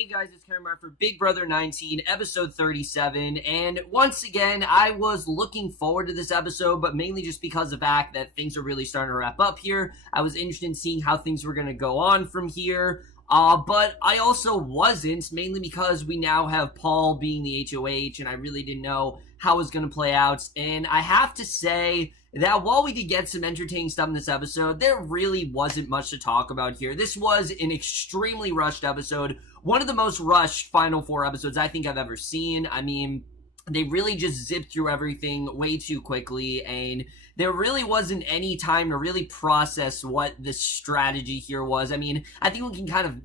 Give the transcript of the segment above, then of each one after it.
Hey guys, it's Cameron for Big Brother 19, episode 37, and once again, I was looking forward to this episode, but mainly just because of the fact that things are really starting to wrap up here. I was interested in seeing how things were going to go on from here, but I also wasn't, mainly because we now have Paul being the HOH, and I really didn't know how it was going to play out, and I have to say that while we did get some entertaining stuff in this episode, there really wasn't much to talk about here. This was an extremely rushed episode, one of the most rushed Final Four episodes I think I've ever seen. I mean, they really just zipped through everything way too quickly, and there really wasn't any time to really process what the strategy here was. I mean, I think we can kind of,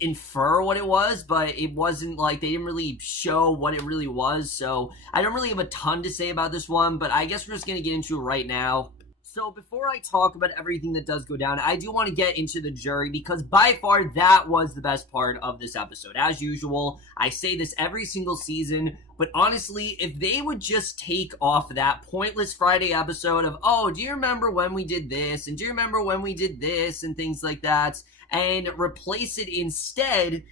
infer what it was, but it wasn't like they didn't really show what it really was, so I don't really have a ton to say about this one, but I guess we're just going to get into it right now. So before I talk about everything that does go down, I do want to get into the jury because by far that was the best part of this episode. As usual, I say this every single season, but honestly, if they would just take off that pointless Friday episode of, oh, do you remember when we did this? And do you remember when we did this? And things like that, and replace it instead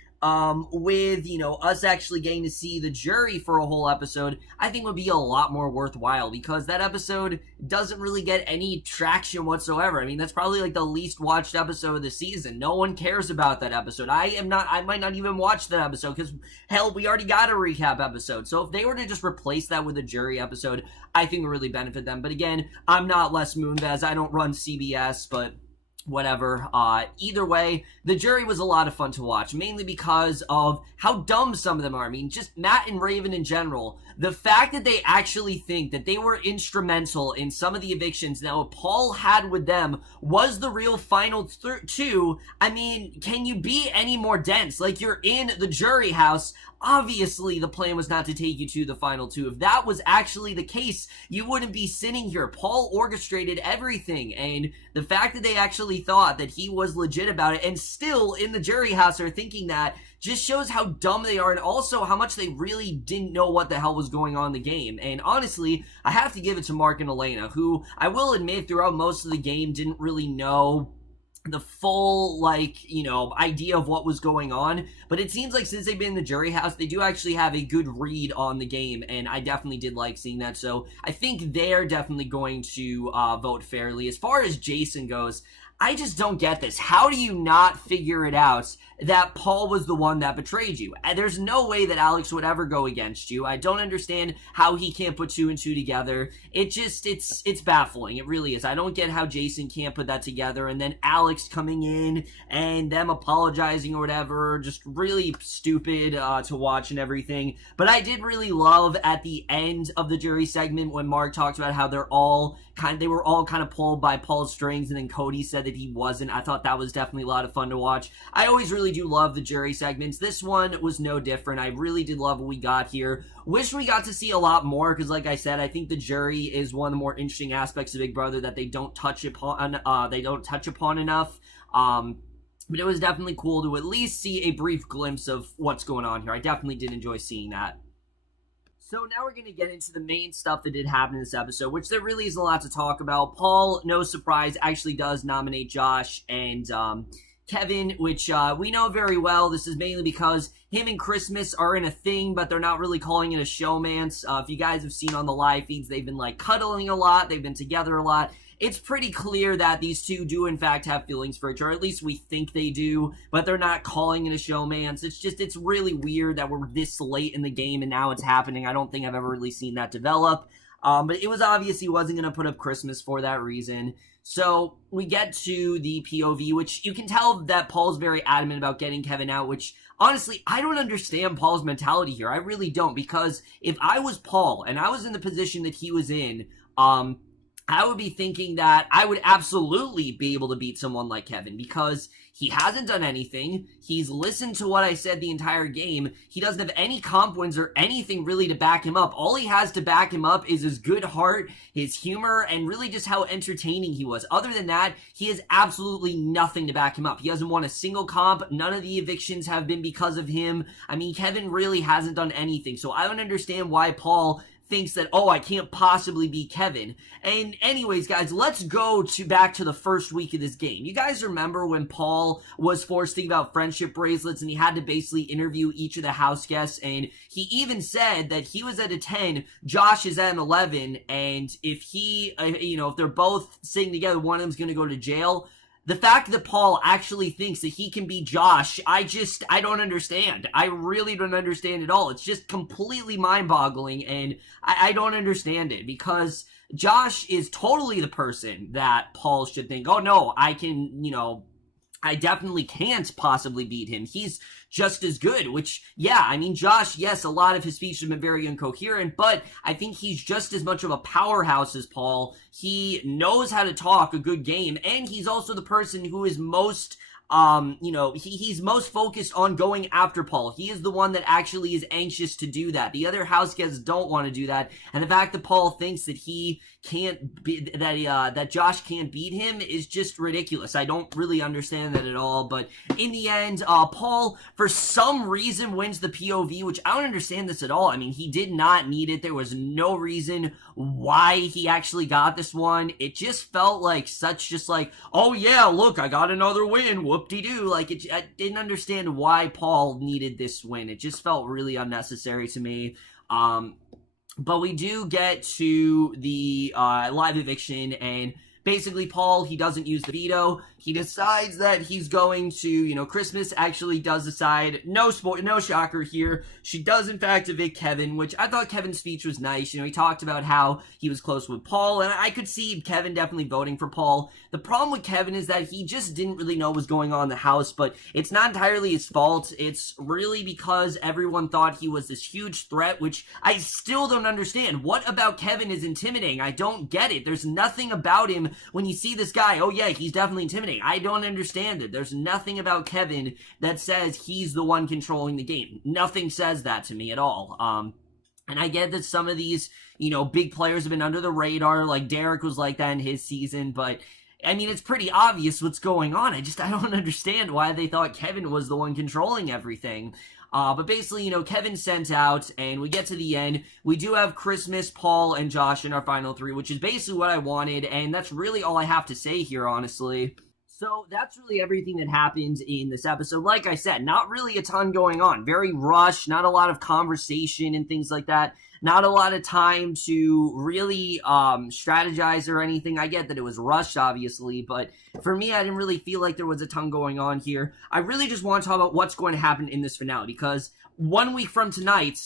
with, us actually getting to see the jury for a whole episode, I think would be a lot more worthwhile because that episode doesn't really get any traction whatsoever. I mean, that's probably like the least watched episode of the season. No one cares about that episode. I might not even watch that episode because, hell, we already got a recap episode. So if they were to just replace that with a jury episode, I think it would really benefit them. But again, I'm not Les Moonves. I don't run CBS, but whatever. Either way, the jury was a lot of fun to watch, mainly because of how dumb some of them are. I mean, just Matt and Raven in general. The fact that they actually think that they were instrumental in some of the evictions that what Paul had with them was the real final two. I mean, can you be any more dense? Like, you're in the jury house. Obviously, the plan was not to take you to the final two. If that was actually the case, you wouldn't be sitting here. Paul orchestrated everything, and the fact that they actually thought that he was legit about it and still in the jury house are thinking that just shows how dumb they are and also how much they really didn't know what the hell was going on in the game. And honestly, I have to give it to Mark and Elena, who I will admit throughout most of the game didn't really know the full, idea of what was going on, but it seems like since they've been in the jury house, they do actually have a good read on the game, and I definitely did like seeing that, so I think they're definitely going to vote fairly. As far as Jason goes, I just don't get this. How do you not figure it out that Paul was the one that betrayed you? There's no way that Alex would ever go against you. I don't understand how he can't put two and two together. It's baffling. It really is. I don't get how Jason can't put that together. And then Alex coming in and them apologizing or whatever. Just really stupid to watch and everything. But I did really love at the end of the jury segment when Mark talked about how they were all kind of pulled by Paul's strings, and then Cody said that he wasn't. I thought that was definitely a lot of fun to watch. I always really do love the jury segments. This one was no different. I really did love what we got here. Wish we got to see a lot more because, like I said, I think the jury is one of the more interesting aspects of Big Brother that they don't touch upon. Enough. But it was definitely cool to at least see a brief glimpse of what's going on here. I definitely did enjoy seeing that. So now we're going to get into the main stuff that did happen in this episode, which there really isn't a lot to talk about. Paul, no surprise, actually does nominate Josh and Kevin, which we know very well. This is mainly because him and Christmas are in a thing, but they're not really calling it a showmance. If you guys have seen on the live feeds, they've been cuddling a lot. They've been together a lot. It's pretty clear that these two do in fact have feelings for each other, or at least we think they do, but they're not calling it a showmance. It's really weird that we're this late in the game and now it's happening. I don't think I've ever really seen that develop. But it was obvious he wasn't going to put up Christmas for that reason. So we get to the POV, which you can tell that Paul's very adamant about getting Kevin out, which honestly, I don't understand Paul's mentality here. I really don't, because if I was Paul and I was in the position that he was in, I would be thinking that I would absolutely be able to beat someone like Kevin because he hasn't done anything. He's listened to what I said the entire game. He doesn't have any comp wins or anything really to back him up. All he has to back him up is his good heart, his humor, and really just how entertaining he was. Other than that, he has absolutely nothing to back him up. He hasn't won a single comp. None of the evictions have been because of him. I mean, Kevin really hasn't done anything. So I don't understand why Paul thinks that, oh, I can't possibly beat Kevin. And anyways, guys, let's go back to the first week of this game. You guys remember when Paul was forced to give out friendship bracelets and he had to basically interview each of the house guests, and he even said that he was at a 10, Josh is at an 11, and if if they're both sitting together, one of them's going to go to jail. The fact that Paul actually thinks that he can beat Josh, I don't understand. I really don't understand at all. It's just completely mind-boggling, and I don't understand it, because Josh is totally the person that Paul should think, oh no, I definitely can't possibly beat him. He's just as good, which, yeah, I mean, Josh, yes, a lot of his speech has been very incoherent, but I think he's just as much of a powerhouse as Paul. He knows how to talk a good game, and he's also the person who is most he's most focused on going after Paul. He is the one that actually is anxious to do that. The other house guests don't want to do that, and the fact that Paul thinks that he can't be, that Josh can't beat him is just ridiculous. I don't really understand that at all, but in the end, Paul, for some reason, wins the POV, which I don't understand this at all. I mean, he did not need it. There was no reason why he actually got this one. It just felt like oh yeah, look, I got another win, whoop-de-doo. Like, I didn't understand why Paul needed this win. It just felt really unnecessary to me. But we do get to the live eviction, and basically Paul, he doesn't use the veto. He decides that he's going to, Christmas actually does decide, no shocker here, she does in fact evict Kevin, which I thought Kevin's speech was nice. He talked about how he was close with Paul, and I could see Kevin definitely voting for Paul. The problem with Kevin is that he just didn't really know what was going on in the house, but it's not entirely his fault. It's really because everyone thought he was this huge threat, which I still don't understand. What about Kevin is intimidating? I don't get it. There's nothing about him when you see this guy, oh yeah, he's definitely intimidating. I don't understand it. There's nothing about Kevin that says he's the one controlling the game. Nothing says that to me at all. And I get that some of these, big players have been under the radar, like Derek was like that in his season, but I mean, it's pretty obvious what's going on. I don't understand why they thought Kevin was the one controlling everything. But basically, Kevin's sent out, and we get to the end. We do have Christmas, Paul, and Josh in our final three, which is basically what I wanted, and that's really all I have to say here, honestly. So that's really everything that happened in this episode. Like I said, not really a ton going on. Very rushed, not a lot of conversation and things like that. Not a lot of time to really strategize or anything. I get that it was rushed, obviously, but for me, I didn't really feel like there was a ton going on here. I really just want to talk about what's going to happen in this finale, because 1 week from tonight,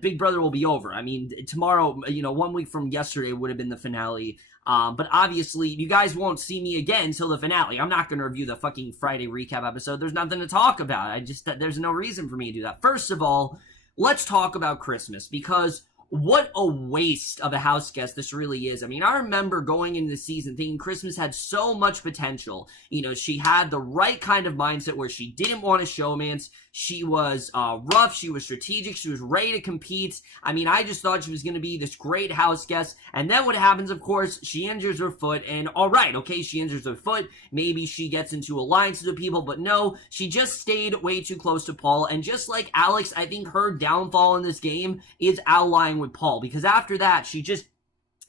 Big Brother will be over. I mean, tomorrow, 1 week from yesterday would have been the finale. But obviously, you guys won't see me again until the finale. I'm not going to review the fucking Friday recap episode. There's nothing to talk about. There's no reason for me to do that. First of all, let's talk about Christmas, because what a waste of a house guest this really is. I mean, I remember going into the season thinking Christmas had so much potential. She had the right kind of mindset where she didn't want to showmance. She was rough. She was strategic. She was ready to compete. I mean, I just thought she was going to be this great house guest. And then what happens, of course, she injures her foot. And all right, okay, she injures her foot. Maybe she gets into alliances with people. But no, she just stayed way too close to Paul. And just like Alex, I think her downfall in this game is allying with Paul. Because after that, she just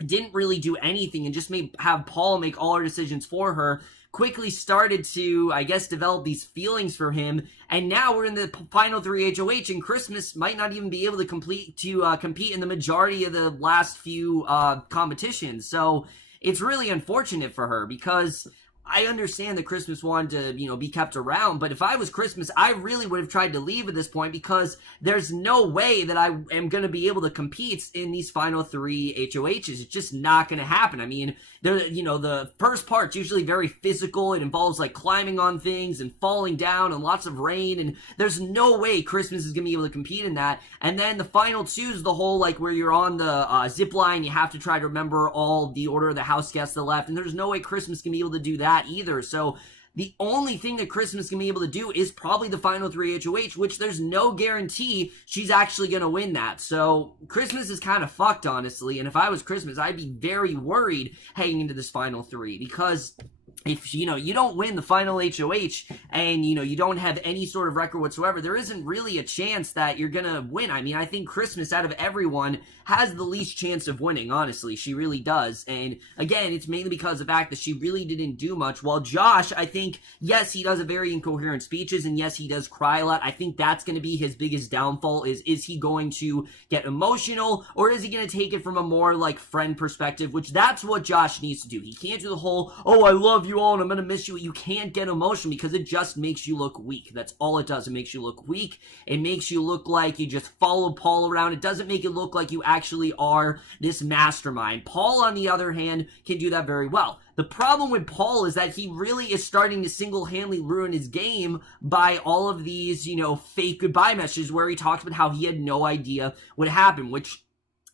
didn't really do anything and just have Paul make all her decisions for her. Quickly started to, I guess, develop these feelings for him, and now we're in the final three HOH, and Christmas might not even be able to compete in the majority of the last few competitions. So it's really unfortunate for her, because I understand that Christmas wanted to, be kept around, but if I was Christmas, I really would have tried to leave at this point, because there's no way that I am going to be able to compete in these final three HOHs. It's just not going to happen. I mean, the first part's usually very physical. It involves, like, climbing on things and falling down and lots of rain, and there's no way Christmas is going to be able to compete in that. And then the final two is the whole, like, where you're on the zip line, you have to try to remember all the order of the house guests that left, and there's no way Christmas can be able to do that either. So the only thing that Christmas can be able to do is probably the final three HOH, which there's no guarantee she's actually going to win that. So Christmas is kind of fucked, honestly. And if I was Christmas, I'd be very worried heading into this final three, because if you don't win the final HOH and you don't have any sort of record whatsoever, there isn't really a chance that you're gonna win. I mean, I think Christmas out of everyone has the least chance of winning, honestly. She really does. And again, it's mainly because of the fact that she really didn't do much. While Josh, I think, yes, he does a very incoherent speeches, and yes, he does cry a lot. I think that's gonna be his biggest downfall. Is he going to get emotional, or is he gonna take it from a more like friend perspective, which that's what Josh needs to do. He can't do the whole, oh, I love you all and I'm gonna miss you. You can't get emotional because it just makes you look weak. That's all it does. It makes you look weak. It makes you look like you just follow Paul around. It doesn't make it look like you actually are this mastermind. Paul, on the other hand, can do that very well. The problem with Paul is that he really is starting to single-handedly ruin his game by all of these, fake goodbye messages where he talks about how he had no idea what happened, which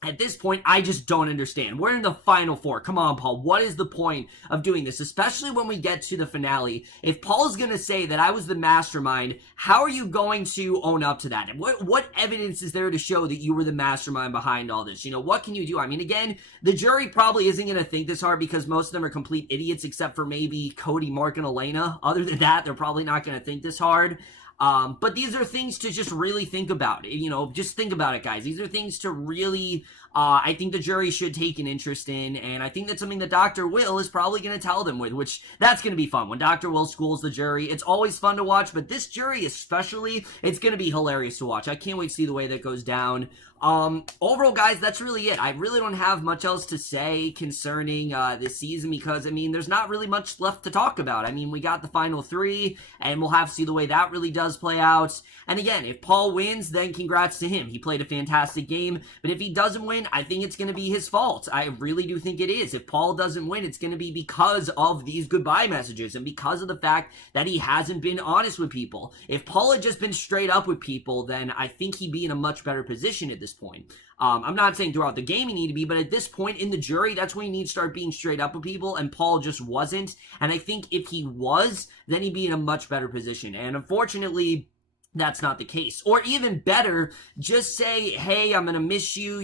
at this point, I just don't understand. We're in the final four. Come on, Paul. What is the point of doing this? Especially when we get to the finale. If Paul's going to say that I was the mastermind, how are you going to own up to that? What evidence is there to show that you were the mastermind behind all this? What can you do? I mean, again, the jury probably isn't going to think this hard because most of them are complete idiots except for maybe Cody, Mark, and Elena. Other than that, they're probably not going to think this hard. But these are things to just really think about. Just think about it, guys. These are things to really, I think the jury should take an interest in, and I think that's something that Dr. Will is probably going to tell them with, which that's going to be fun. When Dr. Will schools the jury, it's always fun to watch, but this jury especially, it's going to be hilarious to watch. I can't wait to see the way that goes down. Overall, guys, that's really it. I really don't have much else to say concerning this season because, I mean, there's not really much left to talk about. I mean, we got the final three, and we'll have to see the way that really does play out. And again, if Paul wins, then congrats to him. He played a fantastic game, but if he doesn't win, I think it's going to be his fault. I really do think it is. If Paul doesn't win, it's going to be because of these goodbye messages and because of the fact that he hasn't been honest with people. If Paul had just been straight up with people, then I think he'd be in a much better position at this point. I'm not saying throughout the game you need to be, but at this point in the jury, that's when you need to start being straight up with people, and Paul just wasn't. And I think if he was, then he'd be in a much better position. And unfortunately, that's not the case. Or even better, just say, hey, I'm gonna miss you,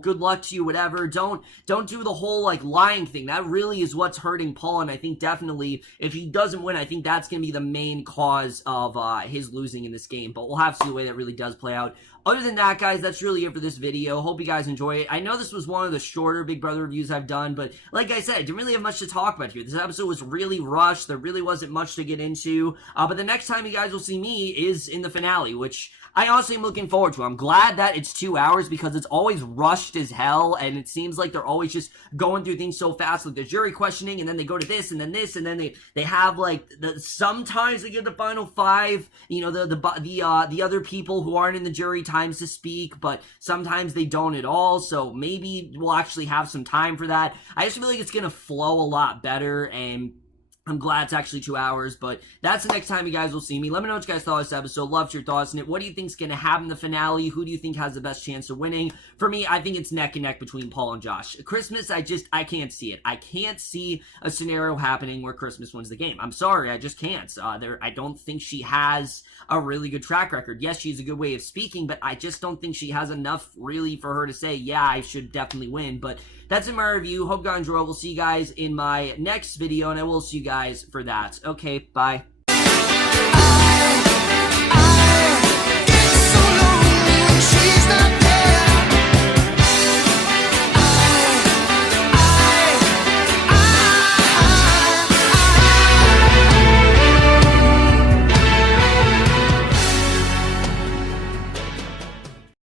good luck to you, whatever. Don't do the whole, lying thing. That really is what's hurting Paul, and I think definitely, if he doesn't win, I think that's gonna be the main cause of his losing in this game. But we'll have to see the way that really does play out. Other than that, guys, that's really it for this video. Hope you guys enjoy it. I know this was one of the shorter Big Brother reviews I've done, but like I said, I didn't really have much to talk about here. This episode was really rushed. There really wasn't much to get into. But the next time you guys will see me is in the finale, which I honestly am looking forward to. I'm glad that it's 2 hours because it's always rushed as hell, and it seems like they're always just going through things so fast, like the jury questioning, and then they go to this, and then this, and then they have sometimes they get the final five, the other people who aren't in the jury times to speak, but sometimes they don't at all, so maybe we'll actually have some time for that. I just feel like it's gonna flow a lot better, and I'm glad it's actually 2 hours, but that's the next time you guys will see me. Let me know what you guys thought of this episode. Love your thoughts on it. What do you think is going to happen in the finale? Who do you think has the best chance of winning? For me, I think it's neck and neck between Paul and Josh. Christmas, I can't see it. I can't see a scenario happening where Christmas wins the game. I'm sorry, I just can't. I don't think she has a really good track record. Yes, she's a good way of speaking, but I just don't think she has enough really for her to say, yeah, I should definitely win. But that's in my review. Hope you guys enjoyed. We'll see you guys in my next video, and I will see you guys for that. Okay, bye.